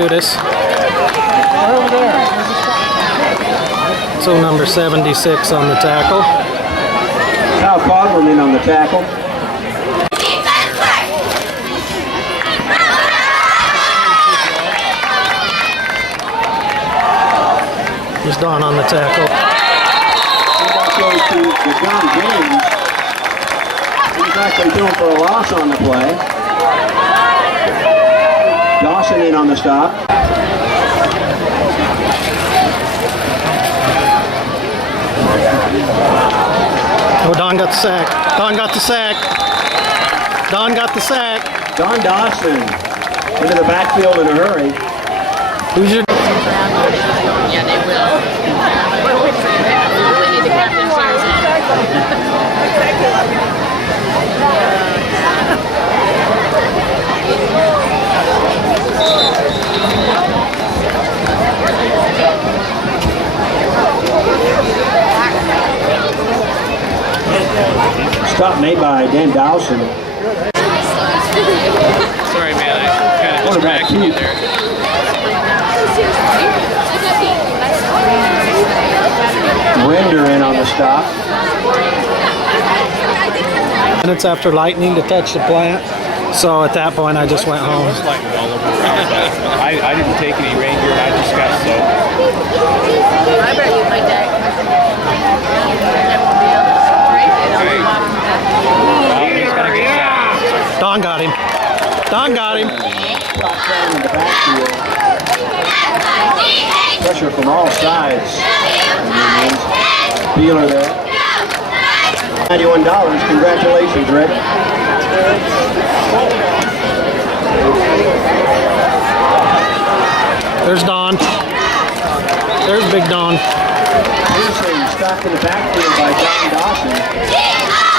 Tudis. So number 76 on the tackle. Now Cogman in on the tackle. Here's Don on the tackle. That goes to John James. He's actually doing for a loss on the play. Dawson in on the stop. Oh, Don got the sack. Don got the sack. Don got the sack. Don Dawson into the backfield in a hurry. Who's your... Yeah, they will. We need the captain's chairs Stop made by Dan Dawson. Sorry, man, I kind of distracted you there. Render in on the stop. Minutes after lightning to touch the plant. So at that point, I just went home. It was lightning all over around, but I didn't take any rain gear, and I just got soaked. I bet you my deck. Well, he's gonna get shot. Don got him. Don got him. In the backfield. Pressure from all sides. Beeler there. $91. Congratulations, Rick. There's Don. There's Big Don. Pearson stopped in the backfield by John Dawson.